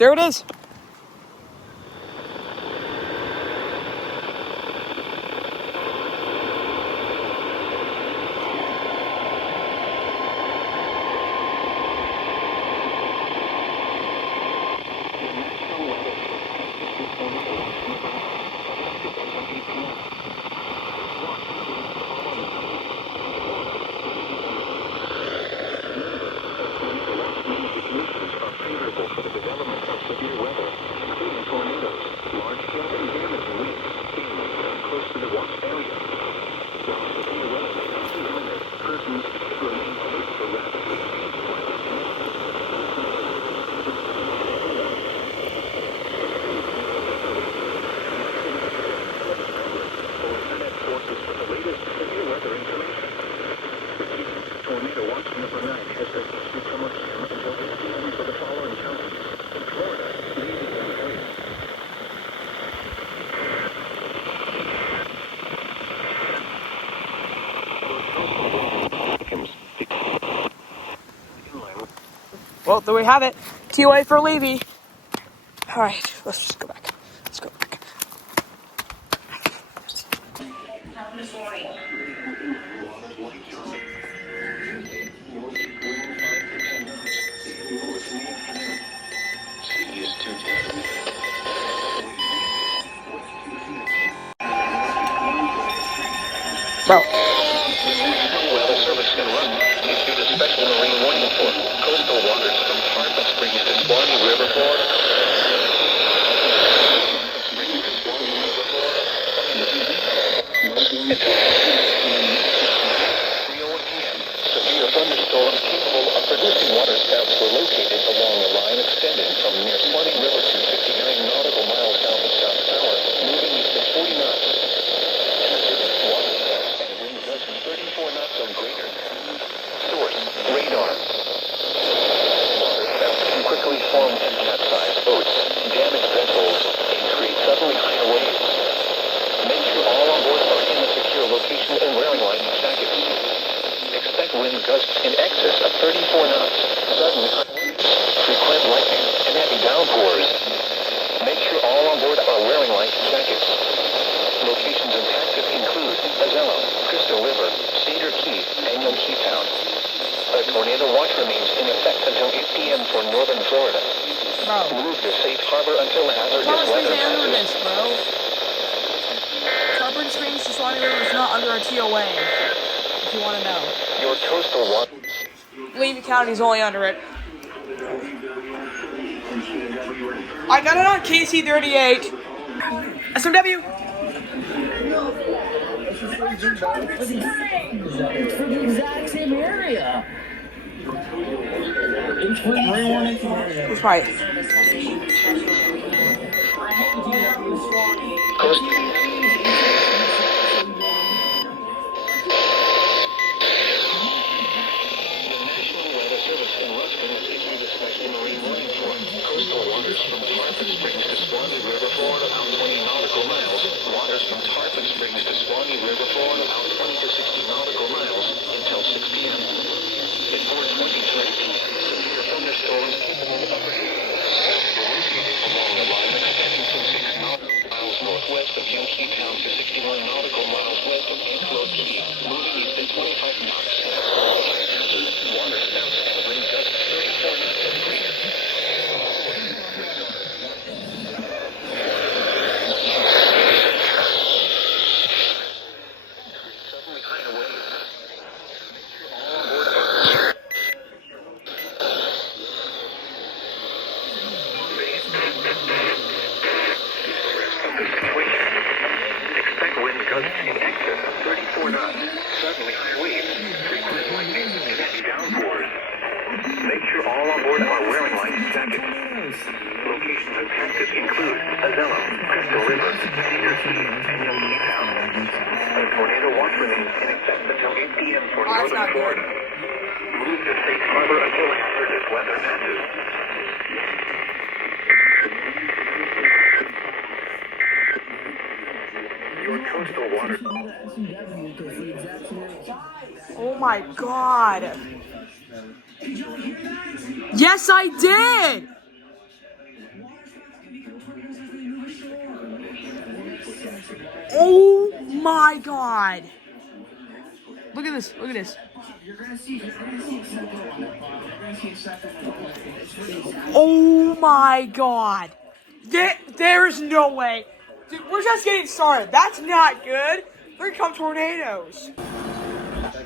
There it is. Well, there we have it. TOA for Levy. All right, let's just go back. Let's go back. Bro. Weather Service in Ruston issued a special marine warning for coastal waters from Tarpon Springs to Swanee River, Florida. Severe thunderstorms capable of producing water spouts were located along a line extending from near Swanee River to 59 nautical miles south of South Tower, moving east at 40 knots. Water spouts and wind gusts from 34 knots or greater. Source: radar. Water spouts can quickly form and capsize boats, damage vessels, and create suddenly higher waves. Make sure all on board are in a secure location and wearing life jackets. Expect wind gusts in excess of 34 knots, sudden frequent lightning, and heavy downpours. Make sure all on board are wearing life jackets. Locations impacted include Azelo, Crystal River, Cedar Key, and Youngstown Town. A tornado watch remains in effect until 8 p.m. for northern Florida. Bro. Move to safe harbor until hazardous weather passes. Bro. Tarpon Springs to Swanee River is not under a TOA. If you want to know. Your coastal water. Levy County's only under it. I got it on KC38. SMW. It's for the exact same area. That's right. Coastal waters from Tarpon Springs to Swanee River, Florida, out 20 nautical miles. Waters from Tarpon Springs to Swanee River, Florida, out 20 to 60 nautical miles until 6 p.m. At 4:23 p.m., severe thunderstorms capable of along the line extending from 6 nautical miles northwest of Youngstown Town to 61 nautical miles west of Anclote Key, moving east at 25 knots. Water spouts and wind gusts 34 knots or greater. Expect wind gusts in excess of 34 knots, suddenly high waves, frequent lightning, and heavy downpours. Make sure all on board are wearing life jackets. Locations impacted include Azelo, Crystal River, Cedar Key, and Youngstown Town. A tornado watch remains in effect until 8 p.m. for northern Florida. Move to safe harbor until hazardous weather passes. Your coastal water. Oh my god. Yes, I did. Oh my god. Look at this. Look at this. Oh my god. There's no way. Dude, we're just getting started. That's not good. Here come tornadoes.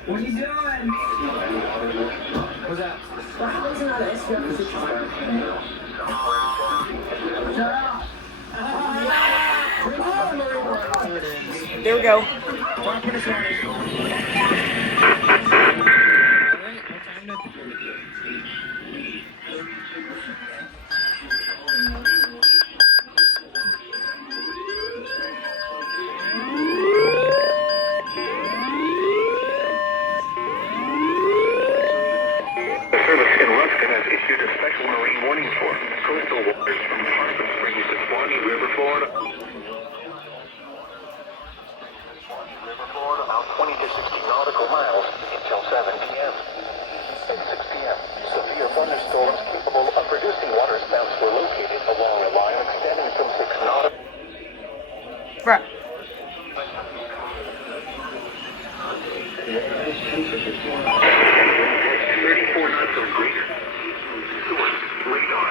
What are you doing? What's that? Shut up. There we go. The service in Ruskin has issued a special marine warning for coastal waters from Tarpon Springs to Swanee River, Florida. About 20 to 60 nautical miles until 7 p.m. At 6 p.m., severe thunderstorms capable of producing water spouts were located along a line extending from 6 nautical. Bruh. 34 knots or greater. Source, radar.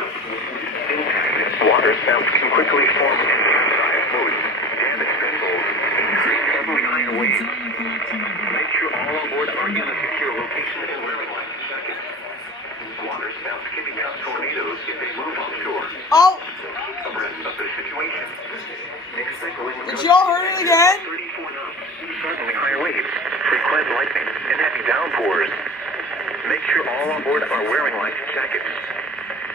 Impact. Water spouts can quickly form in capsize modes, damage vessels, and create suddenly higher waves. Make sure all on board are in a secure location and wearing life jackets. Water spouts can become tornadoes if they move offshore. Oh, Abreast of the situation. Expect winds did y'all hear it again? 34 knots, suddenly higher waves, frequent lightning, and heavy downpours. Make sure all on board are wearing life jackets.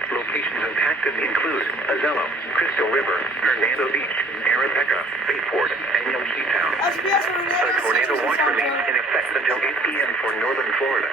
Locations impacted include Azello, Crystal River, Hernando Beach, Arapeca, Bayport, and Youngstown. SPS for A tornado watch remains in effect until 8 p.m. for northern Florida.